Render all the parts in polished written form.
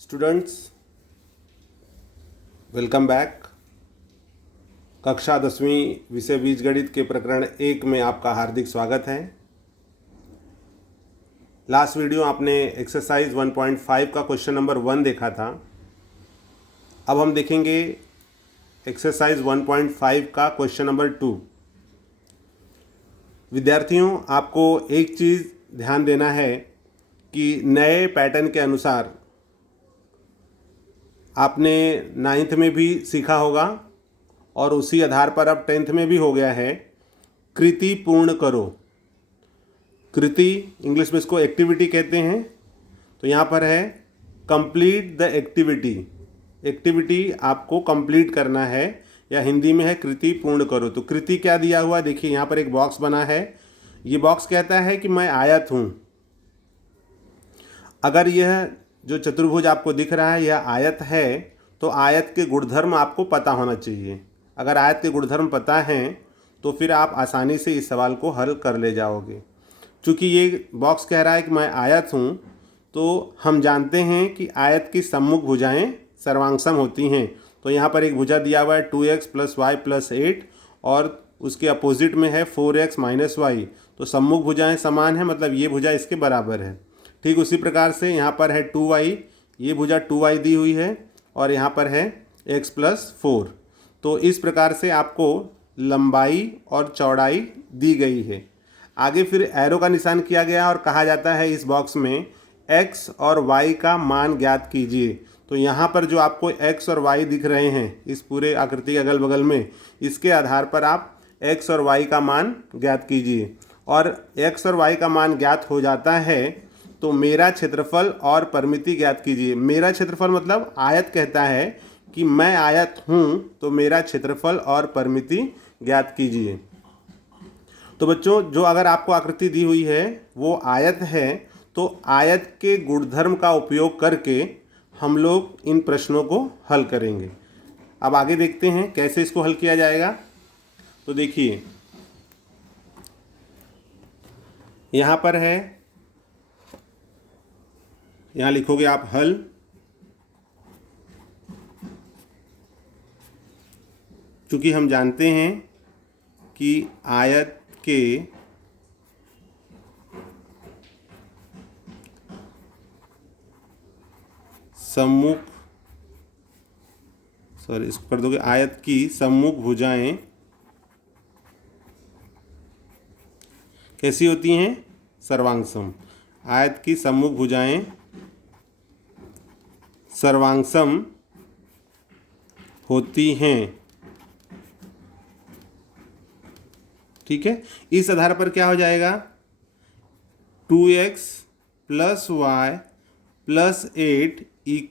Students, welcome back. कक्षा 10वीं विषय बीजगणित के प्रकरण 1 में आपका हार्दिक स्वागत है। लास्ट वीडियो आपने एक्सरसाइज 1.5 का क्वेश्चन नंबर 1 देखा था। अब हम देखेंगे एक्सरसाइज 1.5 का क्वेश्चन नंबर 2। विद्यार्थियों, आपको एक चीज़ ध्यान देना है कि नए पैटर्न के अनुसार आपने 9th में भी सीखा होगा और उसी आधार पर अब 10th में भी हो गया है। कृति पूर्ण करो। कृति इंग्लिश में इसको एक्टिविटी कहते हैं। तो यहाँ पर है कंप्लीट द एक्टिविटी। एक्टिविटी आपको कंप्लीट करना है, या हिंदी में है कृति पूर्ण करो। तो कृति क्या दिया हुआ, देखिए यहाँ पर एक बॉक्स बना है। ये बॉक्स कहता है कि मैं आयत हूँ। अगर यह जो चतुर्भुज आपको दिख रहा है यह आयत है, तो आयत के गुणधर्म आपको पता होना चाहिए। अगर आयत के गुणधर्म पता हैं तो फिर आप आसानी से इस सवाल को हल कर ले जाओगे। चूँकि ये बॉक्स कह रहा है कि मैं आयत हूँ, तो हम जानते हैं कि आयत की सम्मुख भुजाएं सर्वांगसम होती हैं। तो यहाँ पर एक भुजा दिया हुआ है 2x + y + 8 और उसके अपोजिट में है 4x - y। तो सम्मुख भुजाएं समान है, मतलब ये भुजा इसके बराबर है। ठीक उसी प्रकार से यहाँ पर है 2y, ये भुजा 2y दी हुई है और यहाँ पर है x + 4। तो इस प्रकार से आपको लंबाई और चौड़ाई दी गई है। आगे फिर एरो का निशान किया गया और कहा जाता है इस बॉक्स में x और y का मान ज्ञात कीजिए। तो यहाँ पर जो आपको x और y दिख रहे हैं इस पूरे आकृति के अगल बगल में, इसके आधार पर आप x और y का मान ज्ञात कीजिए। और x और y का मान ज्ञात हो जाता है तो मेरा क्षेत्रफल और परिमिति ज्ञात कीजिए। मेरा क्षेत्रफल मतलब आयत कहता है कि मैं आयत हूँ, तो मेरा क्षेत्रफल और परिमिति ज्ञात कीजिए। तो बच्चों, जो अगर आपको आकृति दी हुई है वो आयत है, तो आयत के गुणधर्म का उपयोग करके हम लोग इन प्रश्नों को हल करेंगे। अब आगे देखते हैं कैसे इसको हल किया जाएगा। तो देखिए यहाँ पर है, यहाँ लिखोगे आप हल। चूँकि हम जानते हैं कि आयत के सम्मुख, इसको कर दोगे, आयत की सम्मुख भुजाएं कैसी होती हैं? सर्वांगसम। आयत की सम्मुख भुजाएं सर्वांगसम होती हैं। ठीक है, इस आधार पर क्या हो जाएगा? 2x + y + 8 =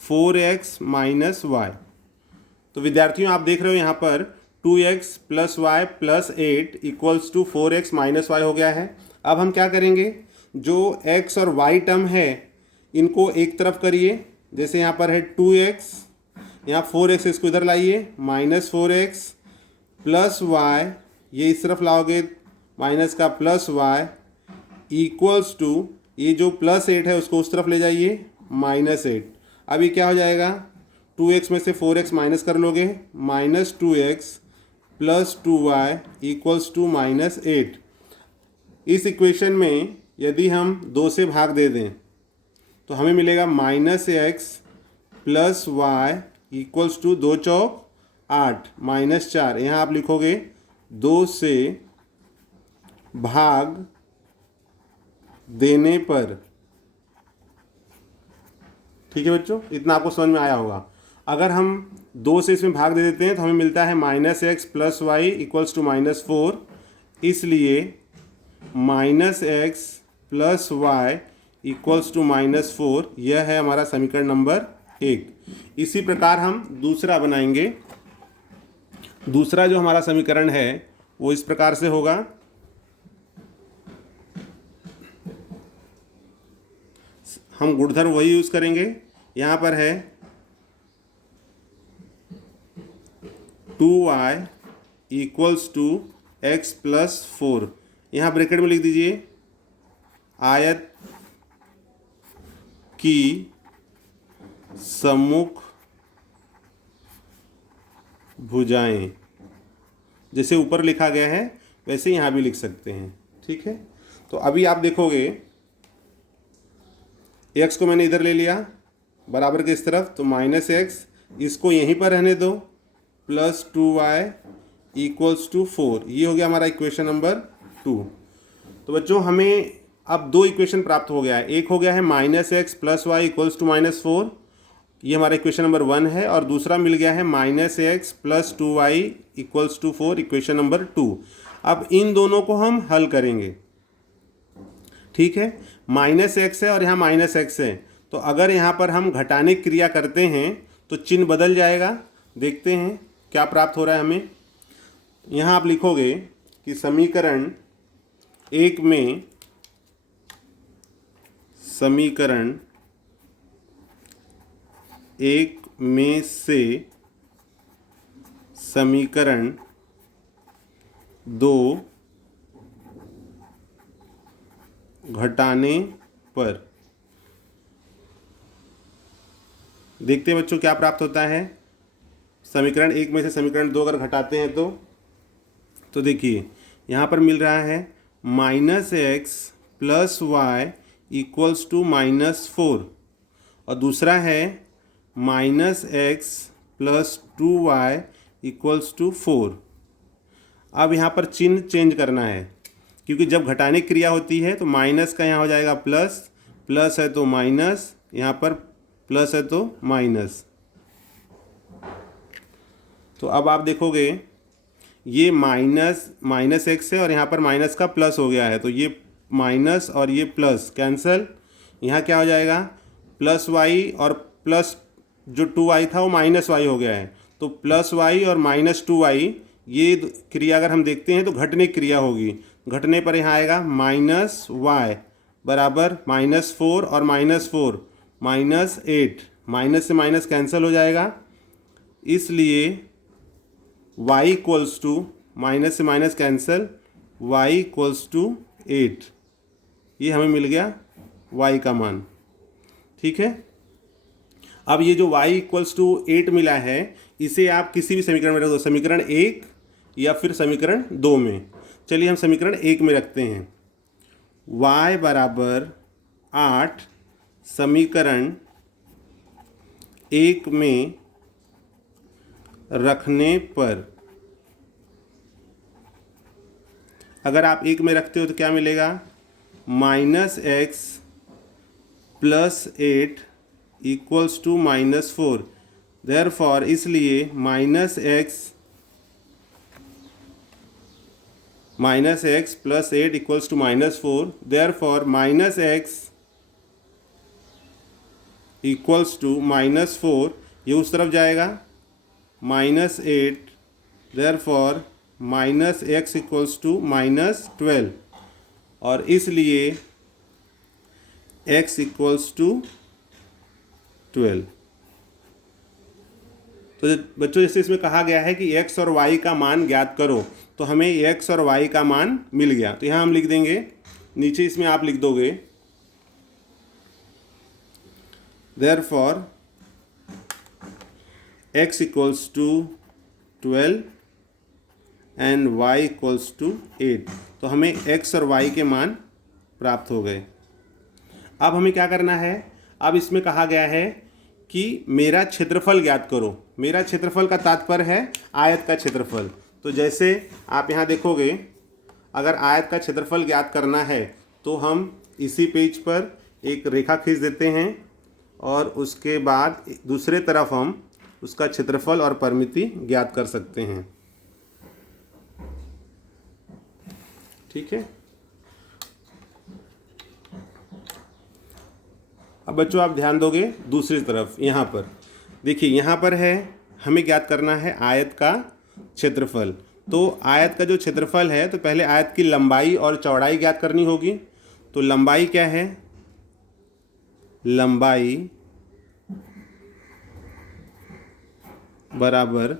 4x - y। तो विद्यार्थियों, आप देख रहे हो यहाँ पर 2x + y + 8 = 4x - y हो गया है। अब हम क्या करेंगे, जो x और y टर्म है इनको एक तरफ करिए। जैसे यहाँ पर है 2x, यहाँ 4x, इसको इधर लाइए, -4x + y, ये इस तरफ लाओगे माइनस का +y = ये जो +8 है उसको उस तरफ ले जाइए, -8। अब ये क्या हो जाएगा? 2x में से 4x माइनस कर लोगे, -2x + 2y = -8। इस इक्वेशन में यदि हम 2 से भाग दे दें तो हमें मिलेगा -x + y = 2 चौक 8 -4। यहाँ आप लिखोगे 2 से भाग देने पर। ठीक है बच्चों, इतना आपको समझ में आया होगा। अगर हम 2 से इसमें भाग दे देते हैं तो हमें मिलता है -x + y = -4। इसलिए -x + y = -4, यह है हमारा समीकरण नंबर 1। इसी प्रकार हम दूसरा बनाएंगे। दूसरा जो हमारा समीकरण है वो इस प्रकार से होगा। हम गुणधर्म वही यूज करेंगे। यहाँ पर है 2y = x + 4। यहाँ ब्रैकेट में लिख दीजिए आयत की सम्मुख भुजाएं, जैसे ऊपर लिखा गया है वैसे यहाँ भी लिख सकते हैं। ठीक है, तो अभी आप देखोगे x को मैंने इधर ले लिया बराबर के इस तरफ, तो -x, इसको यहीं पर रहने दो, +2y = 4। ये हो गया हमारा इक्वेशन नंबर 2। तो बच्चों हमें अब दो इक्वेशन प्राप्त हो गया है। एक हो गया है -x + y = -4, ये हमारा इक्वेशन नंबर 1 है, और दूसरा मिल गया है -x + 2y = 4, इक्वेशन नंबर 2। अब इन दोनों को हम हल करेंगे। ठीक है, -x है और यहाँ -x है, तो अगर यहाँ पर हम घटाने की क्रिया करते हैं तो चिन्ह बदल जाएगा। देखते हैं क्या प्राप्त हो रहा है हमें। यहाँ आप लिखोगे कि समीकरण एक में से समीकरण 2 घटाने पर, देखते हैं बच्चों क्या प्राप्त होता है। समीकरण एक में से समीकरण 2 अगर घटाते हैं तो देखिए यहाँ पर मिल रहा है -x + y = -4, और दूसरा है -x + 2y = 4। अब यहाँ पर चिन्ह चेंज करना है, क्योंकि जब घटाने की क्रिया होती है तो माइनस का यहाँ हो जाएगा प्लस, प्लस है तो माइनस, यहाँ पर प्लस है तो माइनस। तो अब आप देखोगे ये -x है और यहाँ पर माइनस का प्लस हो गया है, तो ये माइनस और ये प्लस कैंसल, यहाँ क्या हो जाएगा +y, और प्लस जो 2y था वो -y हो गया है, तो +y और -2y, ये क्रिया अगर हम देखते हैं तो घटने की क्रिया होगी। घटने पर यहाँ आएगा -y बराबर -4 और -4 -8, माइनस से माइनस कैंसिल हो जाएगा, इसलिए y = माइनस से माइनस कैंसिल, y = 8। ये हमें मिल गया y का मान। ठीक है, अब ये जो y = 8 मिला है, इसे आप किसी भी समीकरण में रख दो, समीकरण 1 या फिर समीकरण 2 में। चलिए हम समीकरण 1 में रखते हैं। y बराबर 8 समीकरण 1 में रखने पर, अगर आप 1 में रखते हो तो क्या मिलेगा -x + 8 = -4। देयरफॉर इसलिए -x + 8 = -4, देयरफॉर -x = -4, ये उस तरफ जाएगा, -8, देयरफॉर -x = -12, और इसलिए x = 12। तो बच्चों जैसे इसमें कहा गया है कि x और y का मान ज्ञात करो, तो हमें x और y का मान मिल गया। तो यहाँ हम लिख देंगे, नीचे इसमें आप लिख दोगे देयरफॉर x = 12 एंड y = 8। तो हमें x और y के मान प्राप्त हो गए। अब हमें क्या करना है, अब इसमें कहा गया है कि मेरा क्षेत्रफल ज्ञात करो। मेरा क्षेत्रफल का तात्पर्य है आयत का क्षेत्रफल। तो जैसे आप यहाँ देखोगे, अगर आयत का क्षेत्रफल ज्ञात करना है तो हम इसी पेज पर एक रेखा खींच देते हैं, और उसके बाद दूसरे तरफ हम उसका क्षेत्रफल और परिमिति ज्ञात कर सकते हैं। ठीक है, अब बच्चों आप ध्यान दोगे दूसरी तरफ, यहाँ पर देखिए, यहाँ पर है हमें ज्ञात करना है आयत का क्षेत्रफल। तो आयत का जो क्षेत्रफल है, तो पहले आयत की लंबाई और चौड़ाई ज्ञात करनी होगी। तो लंबाई क्या है, लंबाई बराबर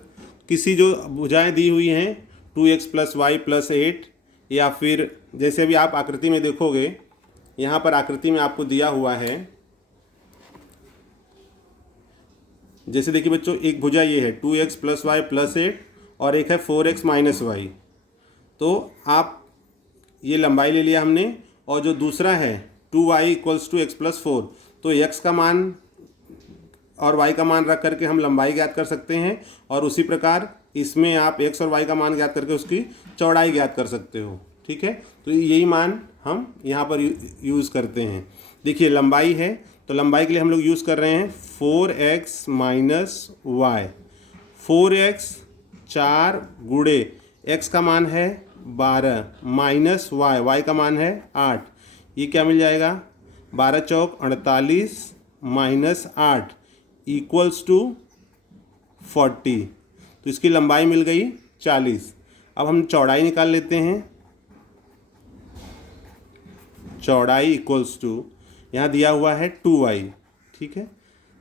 किसी जो भुजाएं दी हुई हैं 2x + y + 8, या फिर जैसे भी आप आकृति में देखोगे, यहाँ पर आकृति में आपको दिया हुआ है जैसे देखिए बच्चों, एक भुजा ये है 2x + y + 8 और एक है 4x - y। तो आप ये लंबाई ले लिया हमने, और जो दूसरा है 2y = x + 4, तो x का मान और y का मान रख करके हम लंबाई ज्ञात कर सकते हैं, और उसी प्रकार इसमें आप x और y का मान ज्ञात करके उसकी चौड़ाई ज्ञात कर सकते हो। ठीक है, तो यही मान हम यहाँ पर यूज़ करते हैं। देखिए लंबाई है, तो लंबाई के लिए हम लोग यूज़ कर रहे हैं 4x - y। 4x 4 गुणे x का मान है 12 माइनस y का मान है 8। ये क्या मिल जाएगा, 12 चौक 48 माइनस 8 = 40। तो इसकी लंबाई मिल गई 40। अब हम चौड़ाई निकाल लेते हैं। चौड़ाई = यहाँ दिया हुआ है 2y। ठीक है,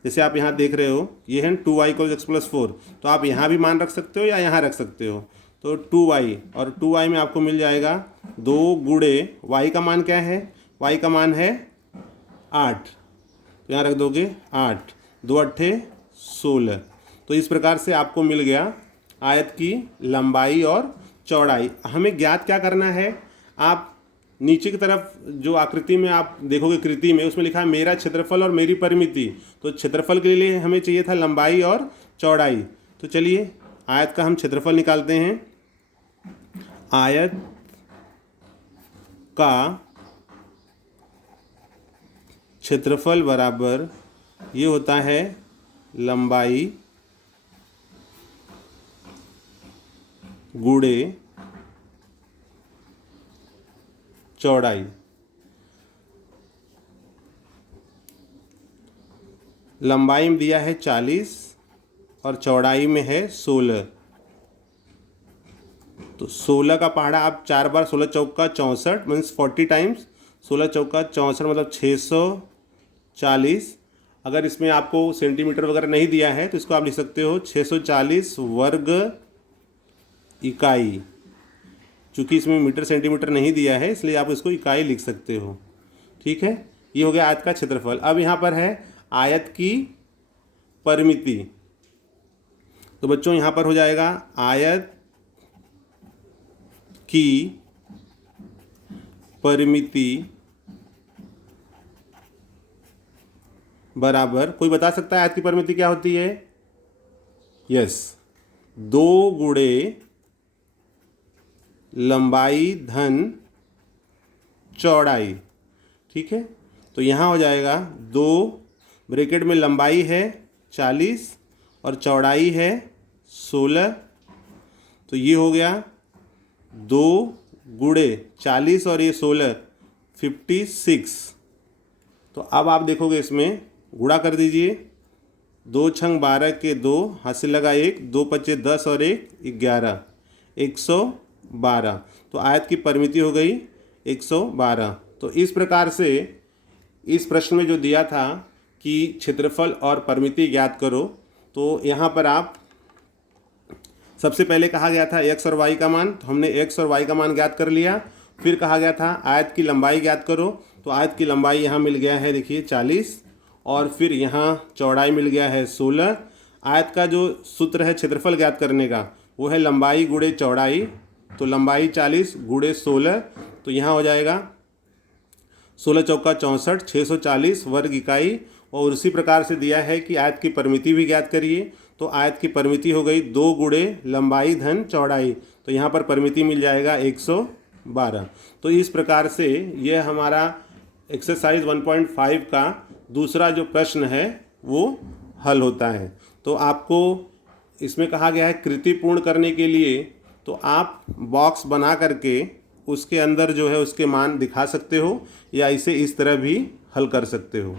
जैसे आप यहाँ देख रहे हो, ये है 2y = x + 4, तो आप यहाँ भी मान रख सकते हो या यहाँ रख सकते हो। तो 2y, और 2y में आपको मिल जाएगा 2 गुणे y का मान क्या है, y का मान है 8, तो यहाँ रख दोगे 8, 2 8 16। तो इस प्रकार से आपको मिल गया आयत की लंबाई और चौड़ाई। हमें ज्ञात क्या करना है, आप नीचे की तरफ जो आकृति में आप देखोगे, कृति में, उसमें लिखा है मेरा क्षेत्रफल और मेरी परिमिति। तो क्षेत्रफल के लिए हमें चाहिए था लंबाई और चौड़ाई। तो चलिए आयत का हम क्षेत्रफल निकालते हैं। आयत का क्षेत्रफल बराबर ये होता है लंबाई गुणे चौड़ाई। लंबाई में दिया है 40 और चौड़ाई में है 16। तो 16 का पहाड़ा आप 4 बार 16 चौका 64 मीन्स 40 टाइम्स 16 चौका 64 मतलब 640। अगर इसमें आपको सेंटीमीटर वगैरह नहीं दिया है तो इसको आप लिख सकते हो 640 वर्ग इकाई। चूँकि इसमें मीटर सेंटीमीटर नहीं दिया है इसलिए आप इसको इकाई लिख सकते हो। ठीक है, ये हो गया आयत का क्षेत्रफल। अब यहाँ पर है आयत की परिमिति। तो बच्चों यहाँ पर हो जाएगा आयत की परिमिति बराबर, कोई बता सकता है आयत की परिमिति क्या होती है? यस, 2 गुणे लंबाई धन चौड़ाई। ठीक है, तो यहाँ हो जाएगा 2 ब्रैकेट में लंबाई है 40 और चौड़ाई है 16। तो ये हो गया 2 गुणे 40 और ये 16 56। तो अब आप देखोगे इसमें गुणा कर दीजिए, 2 छंग 12 के 2, हाथ से लगा 1, 2 पचे 10 और 1 11, 112। तो आयत की परिमिति हो गई 112। तो इस प्रकार से इस प्रश्न में जो दिया था कि क्षेत्रफल और परिमिति ज्ञात करो, तो यहाँ पर आप सबसे पहले कहा गया था x और y का मान, तो हमने x और y का मान ज्ञात कर लिया। फिर कहा गया था आयत की लंबाई ज्ञात करो, तो आयत की लंबाई यहाँ मिल गया है देखिए 40, और फिर यहाँ चौड़ाई मिल गया है 16। आयत का जो सूत्र है क्षेत्रफल ज्ञात करने का वो है लंबाई गुणे चौड़ाई। तो लंबाई 40 गुणे 16, तो यहाँ हो जाएगा 16 चौका 64, 640 वर्ग इकाई। और उसी प्रकार से दिया है कि आयत की परिमिति भी ज्ञात करिए। तो आयत की परिमिति हो गई 2 गुणे लंबाई धन चौड़ाई। तो यहाँ पर परिमिति मिल जाएगा 112। तो इस प्रकार से यह हमारा एक्सरसाइज 1.5 का दूसरा जो प्रश्न है वो हल होता है। तो आपको इसमें कहा गया है कृति पूर्ण करने के लिए, तो आप बॉक्स बना करके उसके अंदर जो है उसके मान दिखा सकते हो, या इसे इस तरह भी हल कर सकते हो।